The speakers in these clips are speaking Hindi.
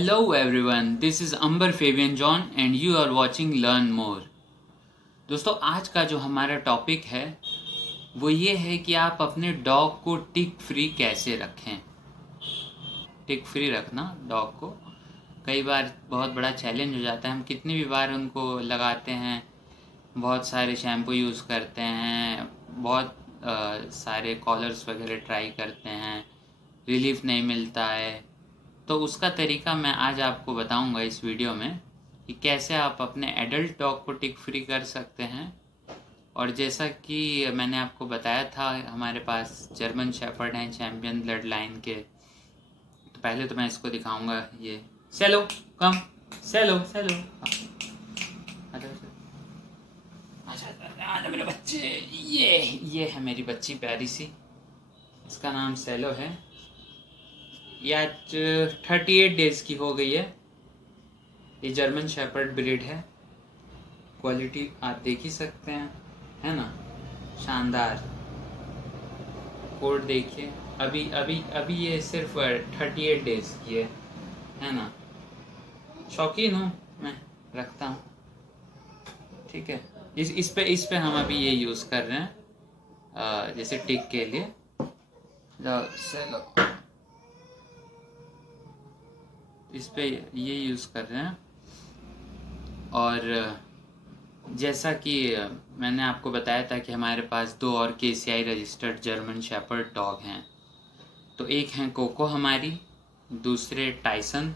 Hello everyone, this is Amber Fabian John and you are watching Learn More। दोस्तों आज का जो हमारा टॉपिक है वो ये है कि आप अपने डॉग को टिक फ्री कैसे रखें। टिक फ्री रखना डॉग को कई बार बहुत बड़ा चैलेंज हो जाता है। हम कितनी भी बार उनको लगाते हैं, बहुत सारे शैम्पू यूज़ करते हैं, बहुत सारे कॉलर्स वगैरह ट्राई करते हैं, रिलीफ नहीं मिलता है। तो उसका तरीका मैं आज आपको बताऊंगा इस वीडियो में कि कैसे आप अपने एडल्ट डॉग को टिक फ्री कर सकते हैं। और जैसा कि मैंने आपको बताया था, हमारे पास जर्मन शेफर्ड हैं चैम्पियन ब्लड लाइन के। तो पहले तो मैं इसको दिखाऊंगा। ये सेलो कम, सेलो सेलो अच्छा मेरे बच्चे। ये है मेरी बच्ची प्यारी सी, इसका नाम सेलो है। ये आज 38 डेज़ की हो गई है। ये जर्मन शेफर्ड ब्रीड है। क्वालिटी आप देख ही सकते हैं, है ना, शानदार। कोड देखिए। अभी अभी अभी ये सिर्फ 38 डेज़ की है ना। शौकीन हूँ मैं, रखता हूँ, ठीक है। इस पे हम अभी ये यूज़ कर रहे हैं जैसे टिक के लिए। इस पे ये यूज़ कर रहे हैं। और जैसा कि मैंने आपको बताया था कि हमारे पास 2 और KCI registered German shepherd dog हैं। तो एक हैं कोको हमारी, दूसरे टाइसन।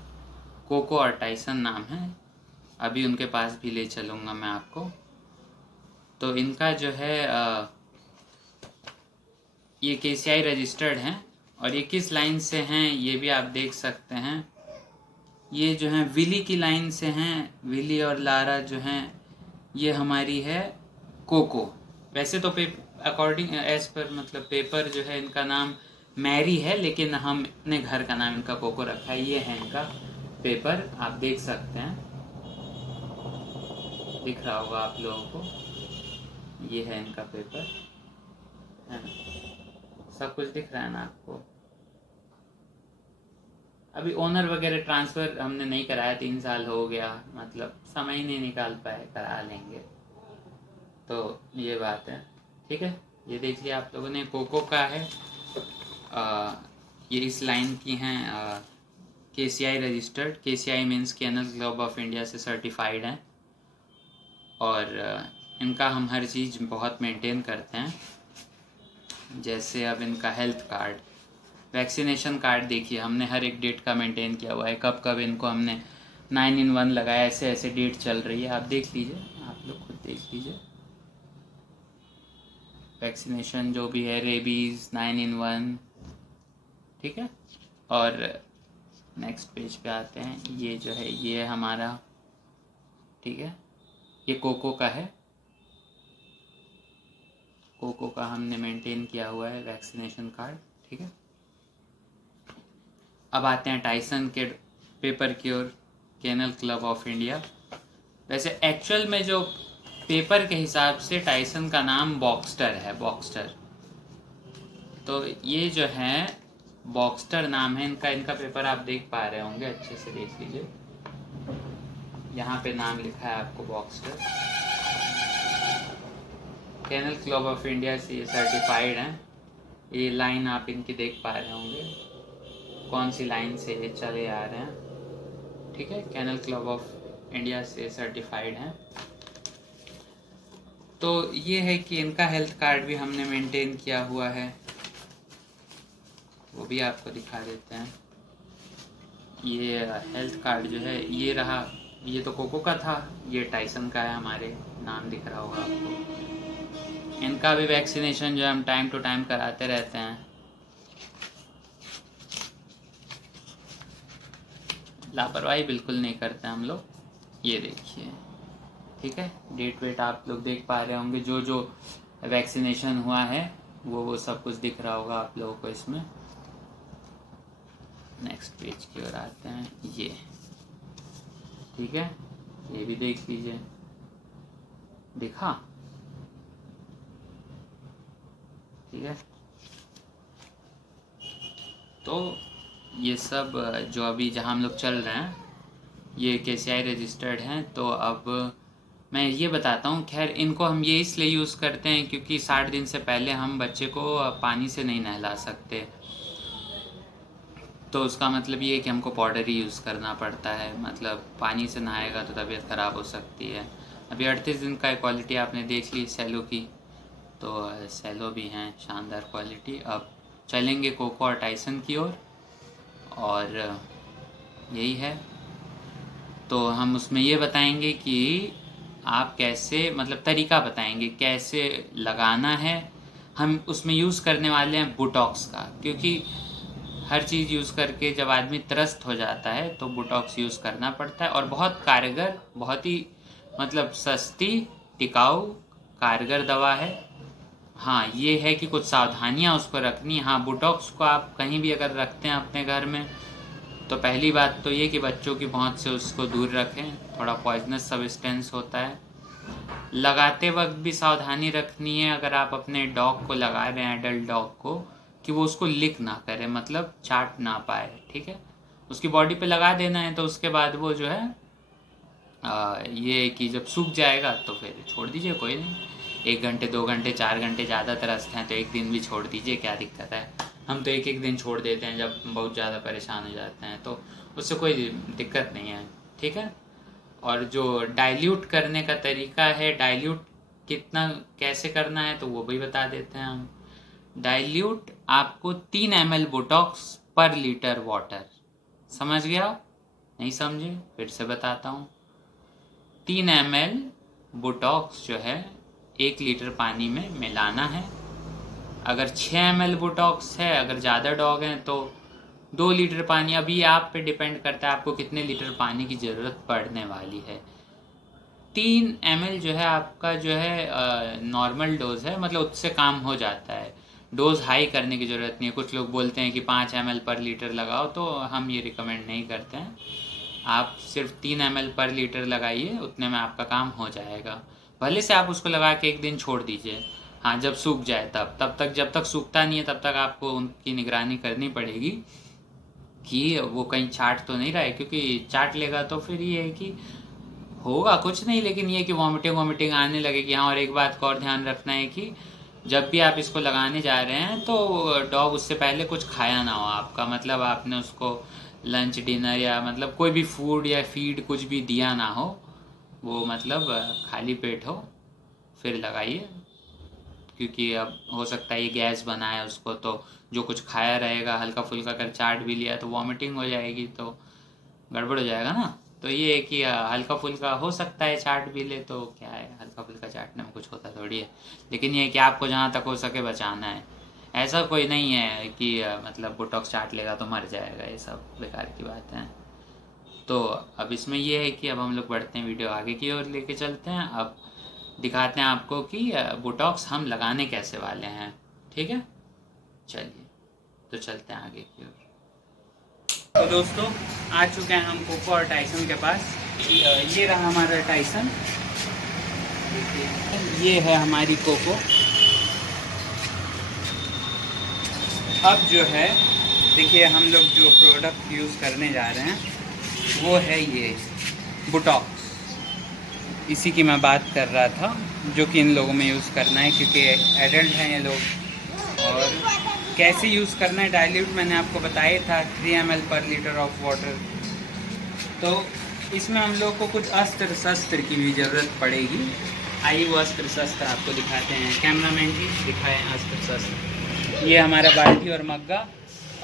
कोको और टाइसन नाम है। अभी उनके पास भी ले चलूँगा मैं आपको। तो इनका जो है ये KCI रजिस्टर्ड हैं और ये किस लाइन से हैं ये भी आप देख सकते हैं। ये जो हैं विली की लाइन से हैं। विली और लारा जो हैं ये हमारी है कोको। वैसे तो अकॉर्डिंग एज पर मतलब पेपर जो है इनका नाम मैरी है, लेकिन हमने घर का नाम इनका कोको रखा है। ये है इनका पेपर, आप देख सकते हैं, दिख रहा होगा आप लोगों को। ये है इनका पेपर, है ना, सब कुछ दिख रहा है ना आपको। अभी ओनर वगैरह ट्रांसफ़र हमने नहीं कराया, 3 साल हो गया, मतलब समय ही नहीं निकाल पाए, करा लेंगे। तो ये बात है, ठीक है। ये देख लिया आप लोगों ने, कोको का है। ये इस लाइन की हैं, KCI registered. KCI means Kennel Club of India से सर्टिफाइड हैं। और इनका हम हर चीज़ बहुत मेंटेन करते हैं। जैसे अब इनका हेल्थ कार्ड, वैक्सीनेशन कार्ड देखिए, हमने हर एक डेट का मेंटेन किया हुआ है। कब कब इनको हमने 9-in-1 लगाया, ऐसे ऐसे डेट चल रही है, आप देख लीजिए, आप लोग खुद देख लीजिए। वैक्सीनेशन जो भी है, रेबीज़, 9-in-1, ठीक है। और नेक्स्ट पेज पे आते हैं। ये जो है ये है हमारा, ठीक है, ये कोको का है। कोको का हमने मेंटेन किया हुआ है वैक्सीनेशन कार्ड, ठीक है। अब आते हैं टाइसन के पेपर की ओर, केनल क्लब ऑफ इंडिया। वैसे एक्चुअल में जो पेपर के हिसाब से टाइसन का नाम बॉक्स्टर है, बॉक्स्टर। तो ये जो है बॉक्स्टर नाम है इनका। इनका पेपर आप देख पा रहे होंगे, अच्छे से देख लीजिए, यहाँ पे नाम लिखा है आपको बॉक्स्टर। केनल क्लब ऑफ इंडिया से ये सर्टिफाइड हैं। ये लाइन आप इनकी देख पा रहे होंगे, कौन सी लाइन से ये चले आ रहे हैं, ठीक है। केनल क्लब ऑफ इंडिया से सर्टिफाइड हैं। तो ये है कि इनका हेल्थ कार्ड भी हमने मेंटेन किया हुआ है, वो भी आपको दिखा देते हैं। ये हेल्थ कार्ड जो है ये रहा। ये तो कोको का था, ये टाइसन का है, हमारे नाम दिख रहा होगा आपको। इनका भी वैक्सीनेशन जो है हम टाइम टू टाइम कराते रहते हैं, लापरवाही बिल्कुल नहीं करते हम लोग। ये देखिए, ठीक है, डेट वेट आप लोग देख पा रहे होंगे। जो जो वैक्सीनेशन हुआ है वो सब कुछ दिख रहा होगा आप लोगों को इसमें। नेक्स्ट पेज की ओर आते हैं। ये ठीक है, ये भी देख लीजिए, दिखा, ठीक है। तो ये सब जो अभी जहाँ हम लोग चल रहे हैं ये KCI रजिस्टर्ड हैं। तो अब मैं ये बताता हूँ। खैर इनको हम ये इसलिए यूज़ करते हैं क्योंकि 60 दिन से पहले हम बच्चे को पानी से नहीं नहला सकते, तो उसका मतलब ये है कि हमको पाउडर ही यूज़ करना पड़ता है। मतलब पानी से नहाएगा तो तबीयत ख़राब हो सकती है। अभी 38 दिन का क्वालिटी आपने देख ली सेलो की, तो सेलो भी हैं शानदार क्वालिटी। अब चलेंगे कोको और टाइसन की ओर, और यही है। तो हम उसमें ये बताएंगे कि आप कैसे, मतलब तरीका बताएंगे कैसे लगाना है। हम उसमें यूज़ करने वाले हैं बोटॉक्स का, क्योंकि हर चीज़ यूज़ करके जब आदमी त्रस्त हो जाता है तो बोटॉक्स यूज़ करना पड़ता है। और बहुत कारगर, बहुत ही मतलब सस्ती, टिकाऊ, कारगर दवा है। हाँ ये है कि कुछ सावधानियाँ उसको रखनी। हाँ बोटॉक्स को आप कहीं भी अगर रखते हैं अपने घर में, तो पहली बात तो ये कि बच्चों की पहुंच से उसको दूर रखें, थोड़ा पॉइजनस सब्सटेंस होता है। लगाते वक्त भी सावधानी रखनी है अगर आप अपने डॉग को लगा रहे हैं, एडल्ट डॉग को, कि वो उसको लिक ना करे, मतलब चाट ना पाए, ठीक है। उसकी बॉडी पे लगा देना है, तो उसके बाद वो जो है ये कि जब सूख जाएगा तो फिर छोड़ दीजिए, कोई नहीं। 1 घंटे 2 घंटे 4 घंटे ज़्यादा तरसते हैं तो 1 दिन भी छोड़ दीजिए, क्या दिक्कत है। हम तो 1 दिन छोड़ देते हैं जब बहुत ज़्यादा परेशान हो जाते हैं, तो उससे कोई दिक्कत नहीं है, ठीक है। और जो डाइल्यूट करने का तरीका है, डाइल्यूट कितना कैसे करना है तो वो भी बता देते हैं हम। डाइल्यूट आपको 3 ml बोटॉक्स पर लीटर वाटर। समझ गया? नहीं समझे? फिर से बताता हूँ। 3 ml बोटॉक्स जो है 1 लीटर पानी में मिलाना है। अगर 6 ml बोटॉक्स है, अगर ज़्यादा डॉग हैं तो 2 लीटर पानी। अभी आप पे डिपेंड करता है आपको कितने लीटर पानी की ज़रूरत पड़ने वाली है। 3 ml जो है आपका जो है नॉर्मल डोज है, मतलब उससे काम हो जाता है। डोज हाई करने की ज़रूरत नहीं है। कुछ लोग बोलते हैं कि 5 ml पर लीटर लगाओ, तो हम ये रिकमेंड नहीं करते हैं। आप सिर्फ 3 ml पर लीटर लगाइए, उतने में आपका काम हो जाएगा। भले से आप उसको लगा के 1 दिन छोड़ दीजिए, हाँ जब सूख जाए तब तक, जब तक सूखता नहीं है तब तक आपको उनकी निगरानी करनी पड़ेगी कि वो कहीं चाट तो नहीं रहा है, क्योंकि चाट लेगा तो फिर ये है कि होगा कुछ नहीं, लेकिन ये कि वॉमिटिंग आने लगेगी। हाँ, और एक बात का और ध्यान रखना है कि जब भी आप इसको लगाने जा रहे हैं तो डॉग उससे पहले कुछ खाया ना हो आपका, मतलब आपने उसको लंच डिनर या मतलब कोई भी फूड या फीड कुछ भी दिया ना हो, वो मतलब खाली पेट हो फिर लगाइए। क्योंकि अब हो सकता है ये गैस बना है उसको, तो जो कुछ खाया रहेगा हल्का फुल्का अगर चाट भी लिया तो वॉमिटिंग हो जाएगी, तो गड़बड़ हो जाएगा ना। तो ये है कि हल्का फुल्का हो सकता है चाट भी ले, तो क्या है, हल्का फुल्का चाटने में कुछ होता थोड़ी है। लेकिन ये है कि आपको जहाँ तक हो सके बचाना है। ऐसा कोई नहीं है कि मतलब बोटॉक्स चाट लेगा तो मर जाएगा, ये सब बेकार की बात है। तो अब इसमें ये है कि अब हम लोग बढ़ते हैं, वीडियो आगे की ओर लेके चलते हैं। अब दिखाते हैं आपको कि बोटॉक्स हम लगाने कैसे वाले हैं, ठीक है। चलिए तो चलते हैं आगे की ओर। तो दोस्तों आ चुके हैं हम कोको और टाइसन के पास। ये रहा हमारा टाइसन, ये है हमारी कोको। अब जो है देखिए, हम लोग जो प्रोडक्ट यूज़ करने जा रहे हैं वो है ये बोटॉक्स। इसी की मैं बात कर रहा था, जो कि इन लोगों में यूज़ करना है क्योंकि एडल्ट हैं ये लोग। और कैसे यूज़ करना है, डाइल्यूट मैंने आपको बताया था 3 ml पर लीटर ऑफ वाटर। तो इसमें हम लोग को कुछ अस्त्र शस्त्र की भी ज़रूरत पड़ेगी। आइए वो अस्त्र शस्त्र आपको दिखाते हैं। कैमरामैन जी दिखाएं अस्त्र शस्त्र। ये हमारा बाल्टी और मग्गा,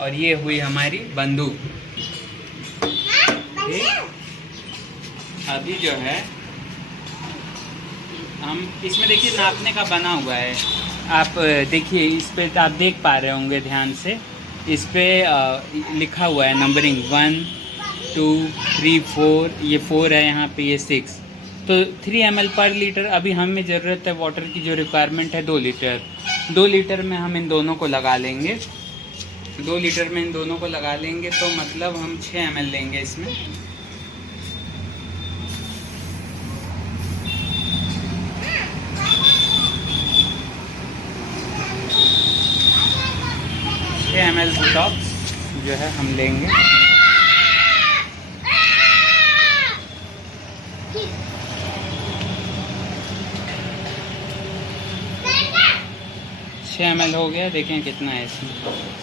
और ये हुई हमारी बंदूक। ठीक, अभी जो है हम इसमें देखिए नापने का बना हुआ है। आप देखिए इस पे, आप देख पा रहे होंगे ध्यान से, इस पे लिखा हुआ है नंबरिंग 1 2 3 4, ये 4 है यहाँ पे, ये 6। तो 3 ml पर लीटर। अभी हमें ज़रूरत है वाटर की, जो रिक्वायरमेंट है 2 लीटर। 2 लीटर में हम इन दोनों को लगा लेंगे। 2 लीटर में इन दोनों को लगा लेंगे तो मतलब हम 6 ml लेंगे इसमें। ml बोटॉक्स जो है हम लेंगे। छः ml हो गया, देखें कितना है इसमें।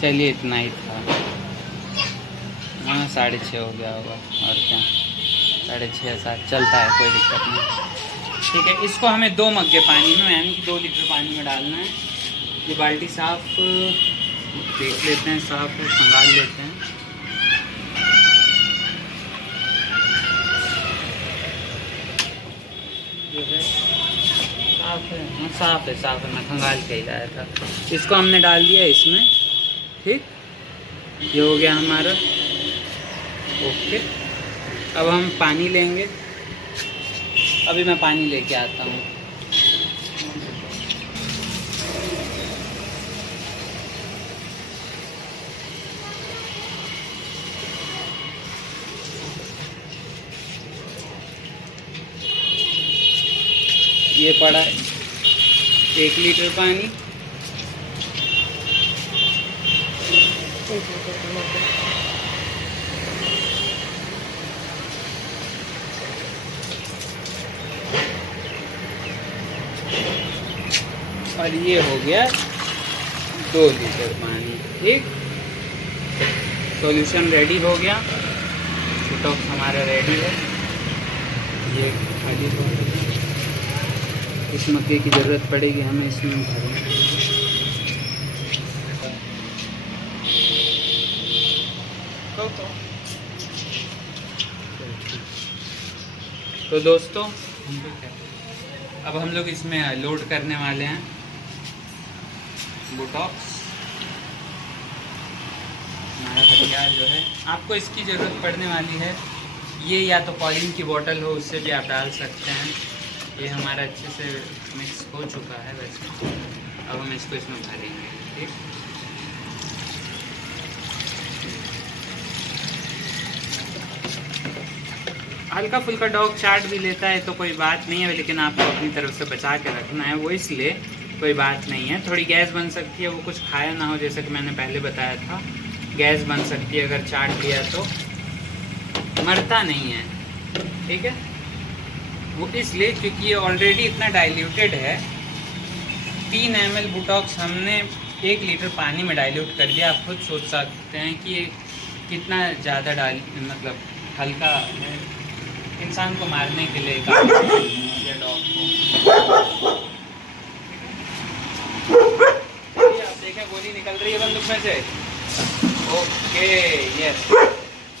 चलिए इतना ही था। हाँ 6.5 हो गया होगा, और क्या 6.5 7 चलता है, कोई दिक्कत नहीं। ठीक है, इसको हमें 2 मग्गे पानी में, यानी कि 2 लीटर पानी में डालना है। ये बाल्टी साफ देख लेते हैं, साफ खंगाल लेते हैं। जो है साफ है, हाँ साफ है, मैं खंगाल के ही लाया था। इसको हमने डाल दिया इसमें। ठीक, ये हो गया हमारा। ओके, अब हम पानी लेंगे। अभी मैं पानी लेके आता हूँ। ये पड़ा 1 लीटर पानी। और ये हो गया 2 लीटर पानी। ठीक, सॉल्यूशन रेडी हो गया। बुटॉक्स हमारा रेडी है। ये खाली हो गया। इस मग्गे की ज़रूरत पड़ेगी हमें इसमें भरने। तो दोस्तों अब हम लोग इसमें लोड करने वाले हैं बुटॉक्स। हमारा हथियार जो है, आपको इसकी ज़रूरत पड़ने वाली है। ये या तो पॉलिन की बोतल हो, उससे भी आप डाल सकते हैं। ये हमारा अच्छे से मिक्स हो चुका है वैसे। अब हम इसको इसमें भरेंगे। ठीक, हल्का फुल्का डॉग चाट भी लेता है तो कोई बात नहीं है, लेकिन आपको अपनी तरफ से बचा के रखना है। वो इसलिए कोई बात नहीं है। थोड़ी गैस बन सकती है, वो कुछ खाया ना हो, जैसे कि मैंने पहले बताया था। गैस बन सकती है अगर चाट लिया तो, मरता नहीं है। ठीक है, वो इसलिए क्योंकि ये ऑलरेडी इतना डाइल्यूटेड है। 3 ml बुटॉक्स हमने 1 लीटर पानी में डाइल्यूट कर दिया। आप खुद सोच सकते हैं कि ये कितना ज़्यादा मतलब हल्का है इंसान को मारने के लिए या डॉग को। आप देखें गोली निकल रही है बंदूक में से। Okay, yes.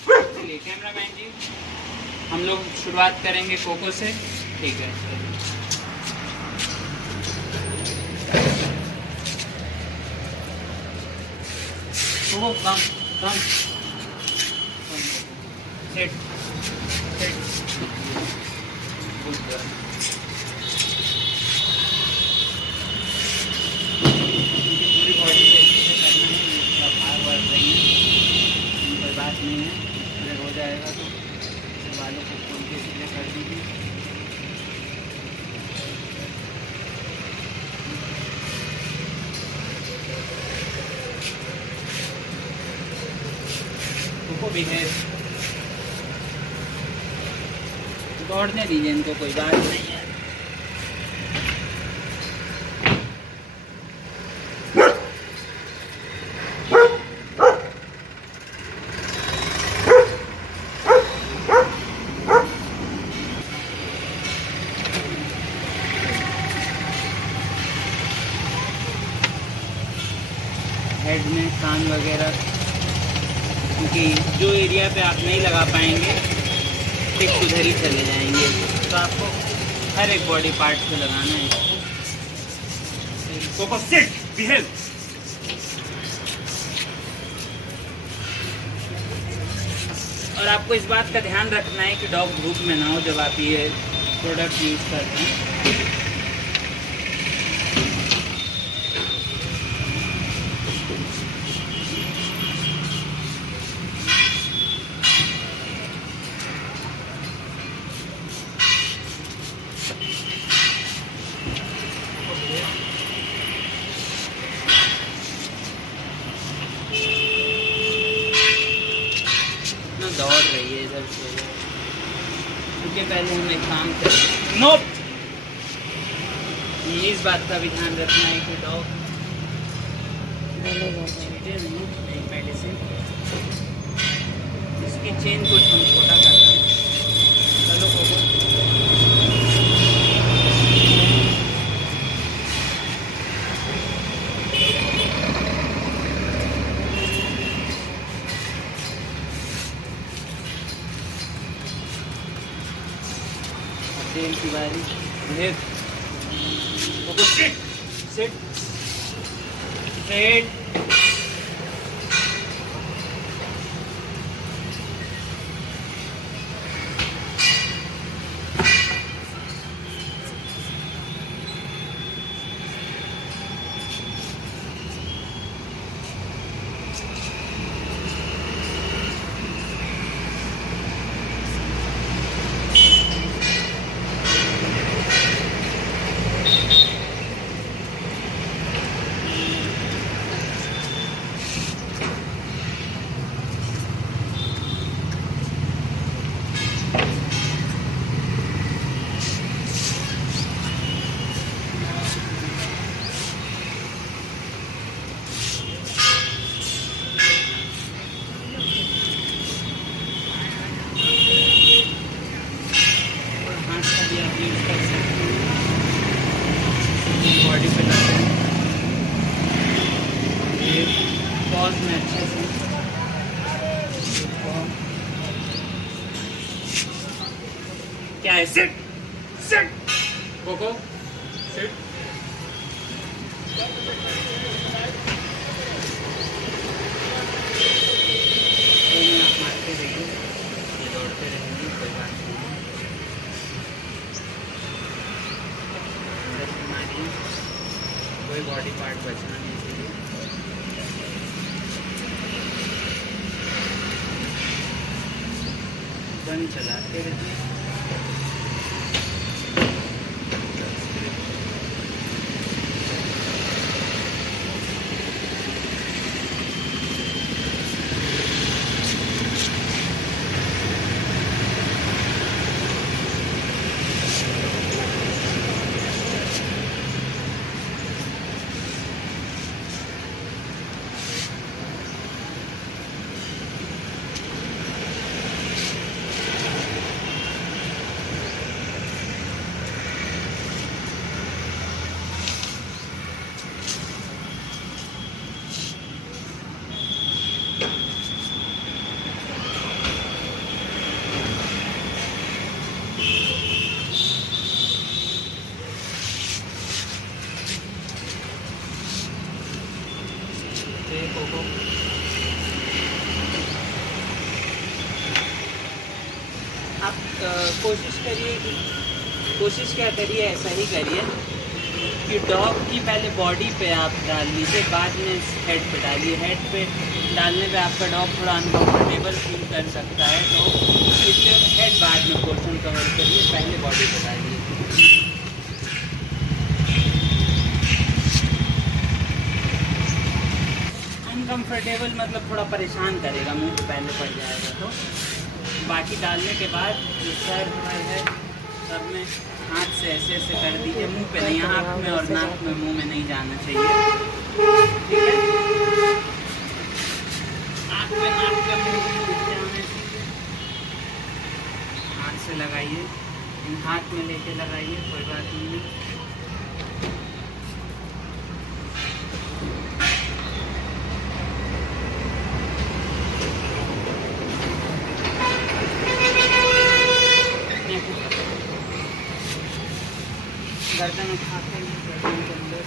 चलिए कैमरामैन जी, हम लोग शुरुआत करेंगे कोको से। ठीक है, कोको कम कम सेट सेट। पूरी बॉडी पे करना है, थोड़ा भार बढ़ रही है, कोई बात नहीं है। अगर हो जाएगा तो बालों को खोल के सीधे कर दीजिए। उनको भी है, दौड़ने दीजिए इनको, कोई बात नहीं है। हेड में कान वगैरह, क्योंकि जो एरिया पे आप नहीं लगा पाएंगे टिप्स उधर ही चले जाएंगे, तो आपको हर एक बॉडी पार्ट पे लगाना है इसको। Coco sit, behave. और आपको इस बात का ध्यान रखना है कि डॉग धूप में ना हो जब आप ये प्रोडक्ट यूज़ करते हैं। दौड़ रही है इधर से उधर। क्योंकि पहले हम एक काम करें। नो, इस बात का भी ध्यान रखना है कि डॉग छीटे नहीं मेडिसिन। इसकी चेन कुछ हम छोटा कर रहे हैं। चलो कोको, तेल की बारी। Coco sit sit sit. Body पे लग रहा है ये पॉज में अच्छे से। क्या है? Sit sit Coco sit. आप मारते रहिए, ये दौड़ते रहेंगे, कोई बात नहीं। मारिए, कोई बॉडी पार्ट बचना नहीं चाहिए। गन चलाते रहिए। कोको आप कोशिश क्या करिए, ऐसा ही करिए कि डॉग की पहले बॉडी पे आप डाल लीजिए, बाद में हेड पे डालिए। हेड पे डालने पे आपका डॉग थोड़ा अनकम्फर्टेबल फील कर सकता है, तो इसलिए हेड बाद में पोर्शन कवर करिए, पहले बॉडी पे डालिए। अनकम्फर्टेबल मतलब थोड़ा परेशान करेगा, मुंह पे पहले पड़ जाएगा। तो बाकी डालने के बाद जो सर है सब में हाथ से ऐसे ऐसे कर दीजिए, मुंह पे नहीं, आँख में और नाक में, मुंह में नहीं जाना चाहिए। ठीक है, आँख में, नाक में, मुंह में जाने दीजिए। हाथ से लगाइए, हाथ में लेके लगाइए, कोई बात नहीं है। गर्दन उठाते हैं, गर्दन के अंदर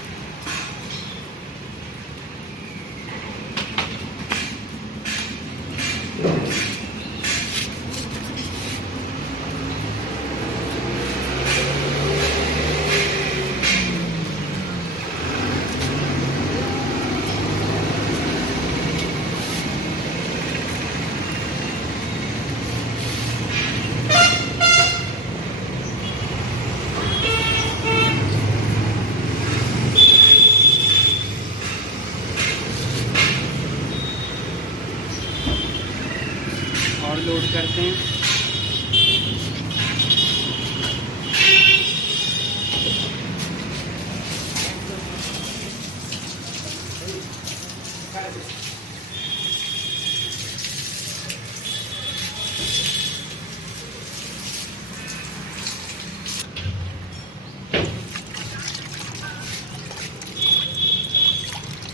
और लोड करते हैं।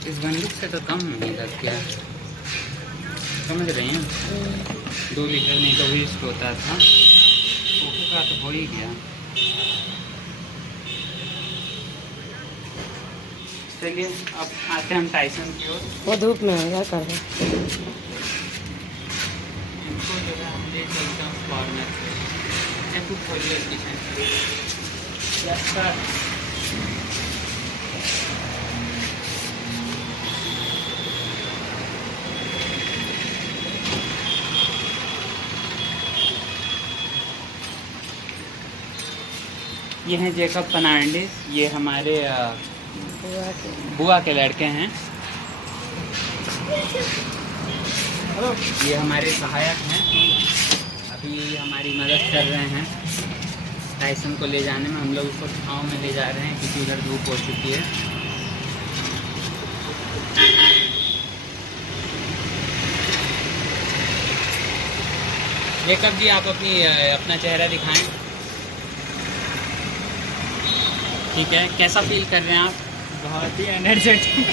इस बंदूक से तो कम नहीं लग गया, समझ रहे हैं? 2 लीटर नहीं तो वेस्ट होता था, कोको का तो हो ही गया। चलिए अब आते हैं हम टाइसन की ओर। वो धूप में क्या कर रहे? इनको जो है हम ले चलते हैं कॉर्नर पे। कुछ खोलिए किचन का। ये हैं जेकब फर्नांडिस, ये हमारे बुआ के लड़के हैं। ये हमारे सहायक हैं, अभी हमारी मदद कर रहे हैं टाइसन को ले जाने में। हम लोग उसको छाँव में ले जा रहे हैं क्योंकि उधर धूप हो चुकी है। जेकब जी आप अपना चेहरा दिखाएं। ठीक है, कैसा फील कर रहे हैं आप? बहुत ही एनर्जेटिक।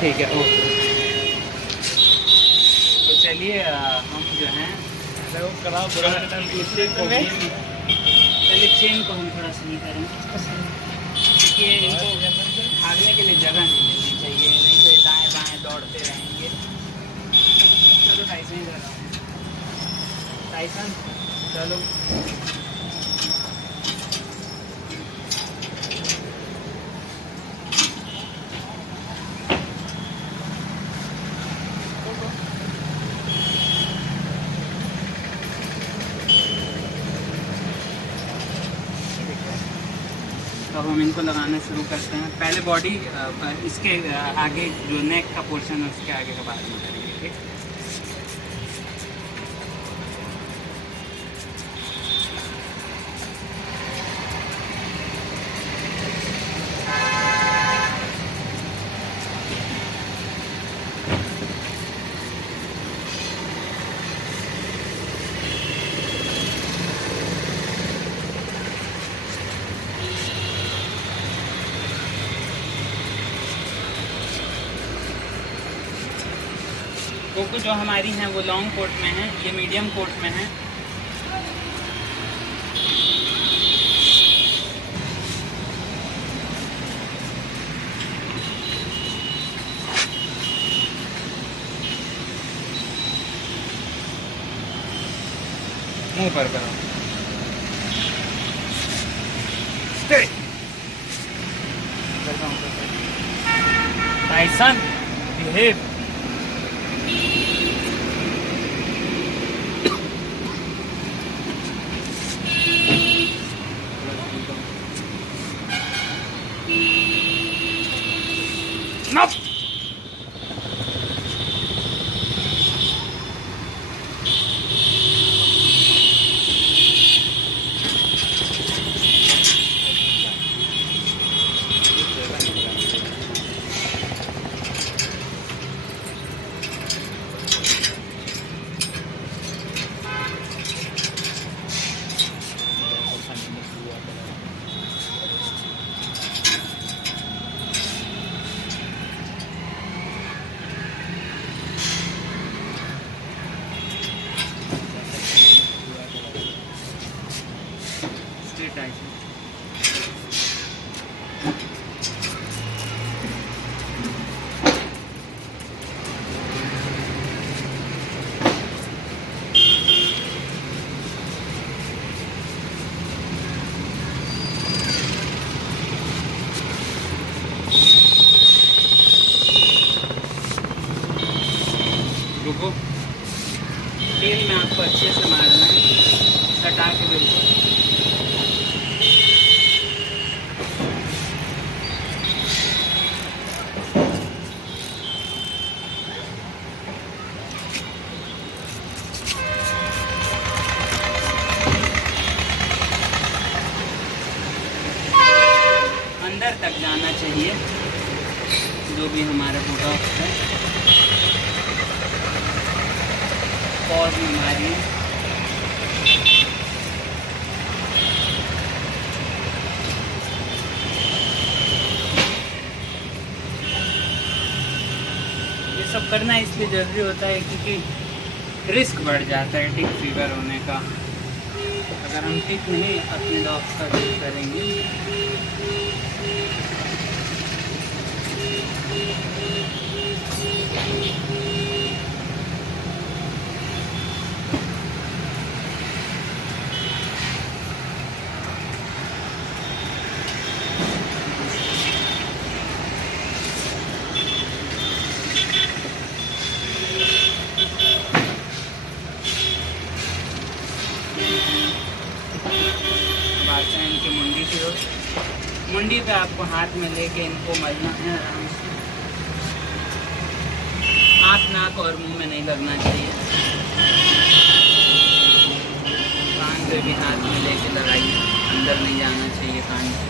ठीक है ओके। तो चलिए हम जो हैं पहले चेन को हम थोड़ा सही करें क्योंकि इनको भागने के लिए जगह नहीं मिलनी चाहिए, नहीं तो दाएं बाएं दौड़ते रहेंगे। चलो टाइसन चलो। तो हम इनको लगाना शुरू करते हैं। पहले बॉडी इसके आगे जो नेक का पोर्शन है उसके आगे का बाद में करेंगे। ठीक, कोको जो हमारी हैं वो लॉन्ग कोट में है, ये मीडियम कोट में है। मुंह पर करो। Tyson behave. रुको, तेल में आपको अच्छे से मारना है, सटा के बिल्कुल। चाहिए जो भी हमारा बोटॉक्स है। पॉज में मारिए। ये सब करना इसलिए ज़रूरी होता है क्योंकि रिस्क बढ़ जाता है टिक फीवर होने का। अगर हम टिक नहीं अपने डॉग्स का यूज करेंगे मुंडी पे आपको हाथ में लेके इनको मलना है आराम से। आँख, नाक और मुंह में नहीं लगना चाहिए। कान पे भी हाथ में लेके लगाइए, अंदर नहीं जाना चाहिए कान से।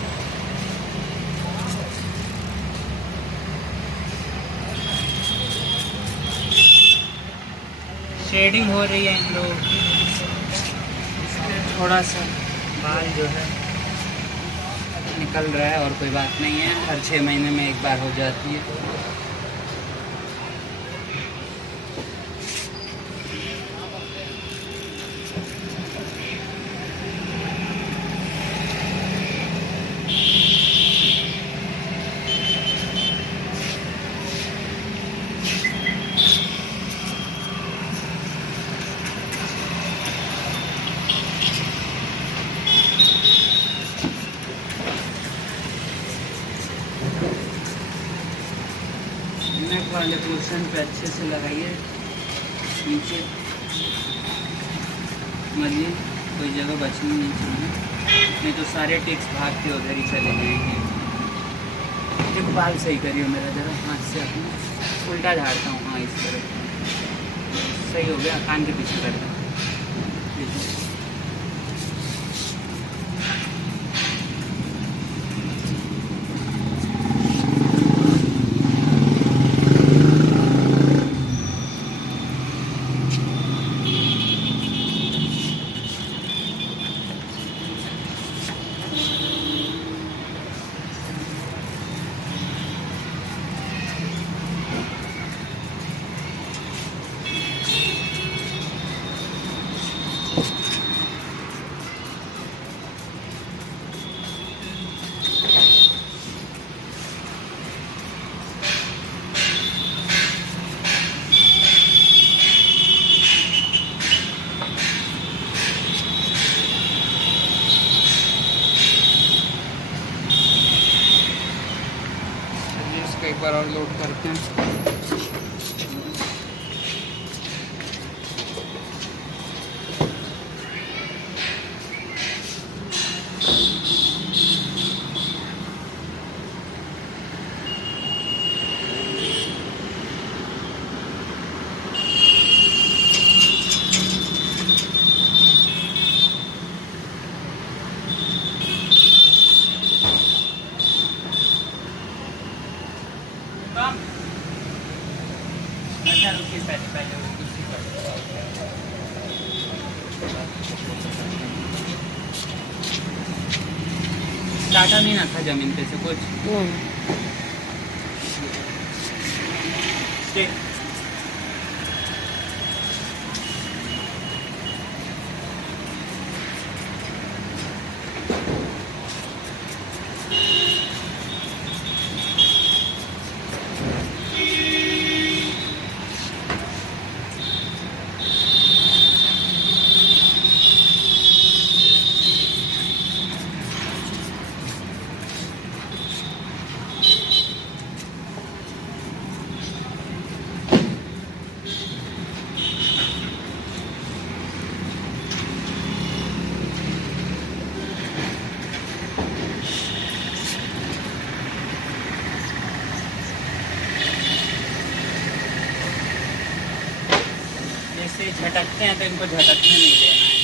शेडिंग हो रही है इन लोगों की, इसलिए थोड़ा सा बाल जो है निकल रहा है और कोई बात नहीं है, हर 6 महीने में एक बार हो जाती है। नेक वाले पोर्शन पे अच्छे से लगाइए, नीचे मलिए, कोई जगह बचनी नहीं चाहिए, नहीं तो सारे टिक्स भाग के उधर ही चले जाएंगे। टिक बाल सही करिए मेरा जरा, हाथ से अपना उल्टा झाड़ता हूँ। हाँ, इस तरफ सही हो गया, कान के पीछे कर दो। एक बार और लोड करते हैं। अच्छा रुकिए, पहले कुर्सी पर टाटा नहीं ना था जमीन पे से कुछ। जैसे झटकते हैं तो इनको झटकने नहीं देना है,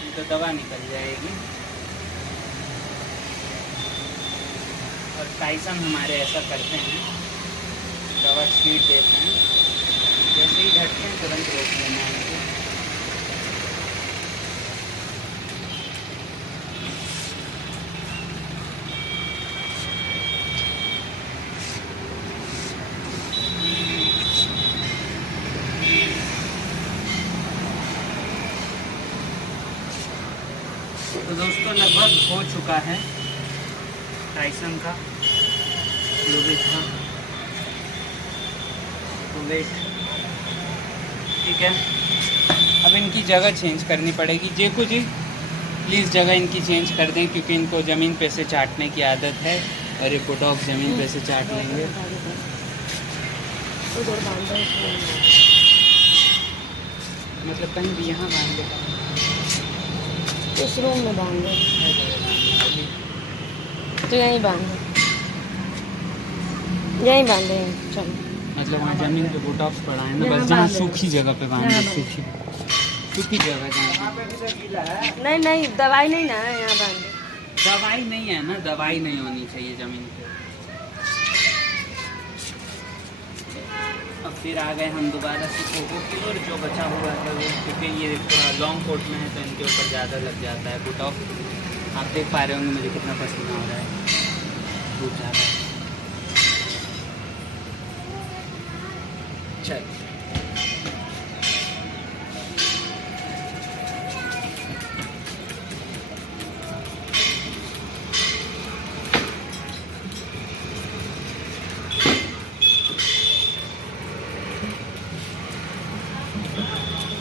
नहीं तो दवा निकल जाएगी। और टाइसन हमारे ऐसा करते हैं, दवा छीट देते हैं, जैसे ही झटके हैं तुरंत रोक लेना है उनको। तो दोस्तों लगभग हो चुका है टाइसन का जो भी था, तो वेट ठीक है। अब इनकी जगह चेंज करनी पड़ेगी। जे कुछ ही प्लीज़ जगह इनकी चेंज कर दें, क्योंकि इनको ज़मीन पे से चाटने की आदत है और ये बुलडॉग ज़मीन पे से चाट लेंगे। उधर बांधो मतलब कहीं भी यहाँ बांध दे, इस रूम में बांधो, तो यहीं बांधो, यहीं बांधे। चलो मतलब वहाँ ज़मीन पे बुलडॉग्स पड़ा है ना, यहाँ बस जहाँ बांध दो। सूखी जगह पे बांध यहाँ दो, बांध सूखी जगह जहाँ। नहीं नहीं, दवाई नहीं ना है, यहाँ बांधो। दवाई नहीं है ना, दवाई नहीं होनी चाहिए ज़मीन पे। अब फिर आ गए हम दोबारा से कोको की ओर। जो बचा हुआ है वो, क्योंकि ये थोड़ा लॉन्ग कोट में है तो इनके ऊपर ज़्यादा लग जाता है बुलडॉग। आप देख पा रहे होंगे मुझे कितना पसीना हो रहा है, टूट जा रहा है। चल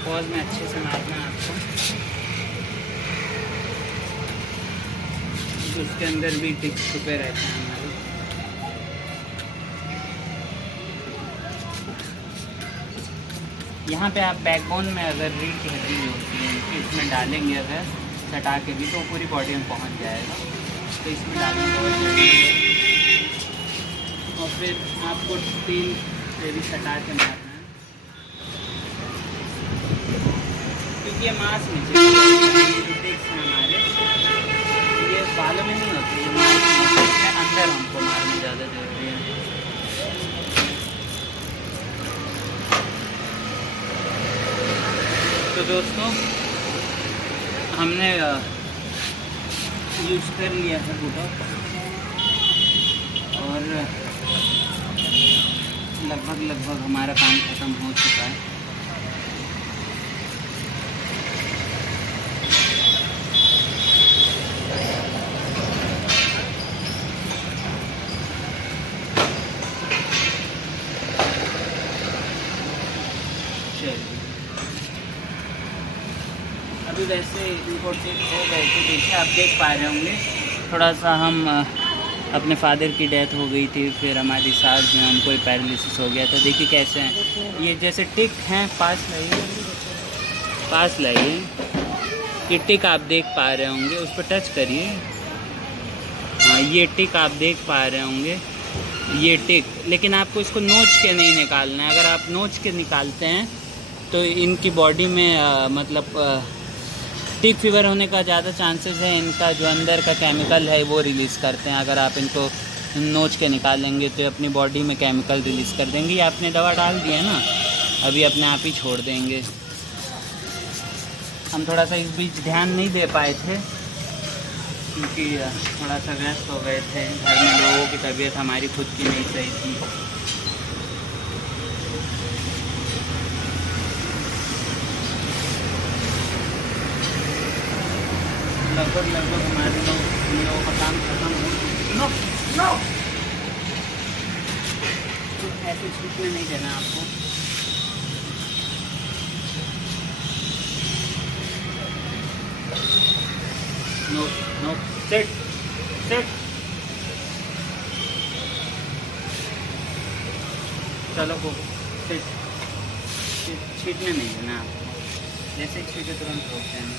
पॉज में अच्छे से मारना है आपको, तो उसके अंदर भी टिक्स छुपे रहते हैं हमारे। यहाँ पे आप बैकबोन में अगर रीढ़ की हड्डी जो होती है इनकी, इसमें डालेंगे अगर सटा के भी तो पूरी बॉडी में पहुँच जाएगा। तो इसमें डालेंगे और फिर आपको टील से भी सटा के मारना है, क्योंकि ये मांस में टिक्स हैं हमारे, ये बालों में नहीं होते, ये मांस में होते हैं। अंदर हमको मारना ज़्यादा जरूरी है। तो दोस्तों हमने यूज़ कर लिया है बुलडॉग और लगभग हमारा काम ख़त्म हो चुका है। अभी वैसे इनको ठीक हो गए थे, देखिए आप देख पा रहे होंगे। थोड़ा सा हम अपने फादर की डेथ हो गई थी, फिर हमारी सास में उनको पैरालिसिस हो गया था। देखिए कैसे हैं ये, जैसे टिक हैं। पास लाइए ये टिक आप देख पा रहे होंगे, उस पर टच करिए। हाँ ये टिक आप देख पा रहे होंगे, ये टिक। लेकिन आपको इसको नोच के नहीं निकालना है। अगर आप नोच के निकालते हैं तो इनकी बॉडी में मतलब टिक फीवर होने का ज़्यादा चांसेस है। इनका जो अंदर का केमिकल है वो रिलीज़ करते हैं। अगर आप इनको नोच के निकालेंगे तो अपनी बॉडी में केमिकल रिलीज़ कर देंगे। ये आपने दवा डाल दी है ना, अभी अपने आप ही छोड़ देंगे। हम थोड़ा सा इस बीच ध्यान नहीं दे पाए थे क्योंकि थोड़ा सा व्यस्त हो गए थे। घर में लोगों की तबीयत हमारी खुद की नहीं सही थी। लगभग हमारे हम लोगों का काम खत्म हो। नो ऐसे छूटने नहीं देना आपको। नो सेट चलो को सेट छीटने नहीं देना आपको। जैसे छीटे तुरंत रोक देना।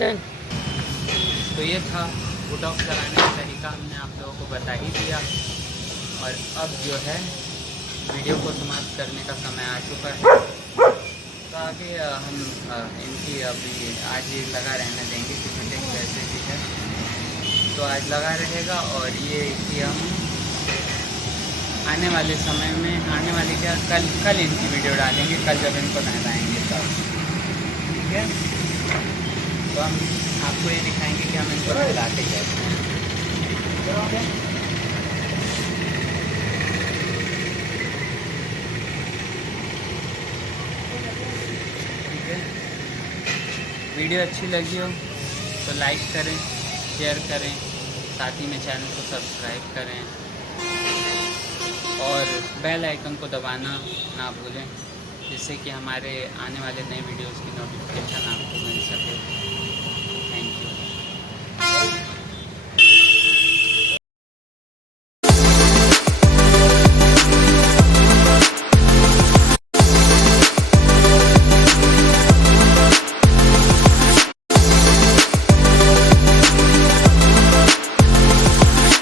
डन। तो ये था बुलडॉग चलाने का तरीका, हमने आप लोगों को बता ही दिया। और अब जो है वीडियो को समाप्त करने का समय आ चुका है। तो आगे हम इनकी अभी आज ही लगा रहने देंगे क्योंकि वैसे भी है। तो आज लगा रहेगा। और ये कि हम आने वाले समय में, आने वाले क्या, कल इनकी वीडियो डालेंगे, कल जब इनको नहलाएंगे तब, ठीक है। तो हम आपको ये दिखाएंगे कि हम इनको नहलाते कैसे हैं, ठीक है। ठीक है, वीडियो अच्छी लगी हो तो लाइक करें, शेयर करें, साथ ही में चैनल को सब्सक्राइब करें और बेल आइकन को दबाना ना भूलें, जिससे कि हमारे आने वाले नए वीडियोस की नोटिफिकेशन आपको मिल सके।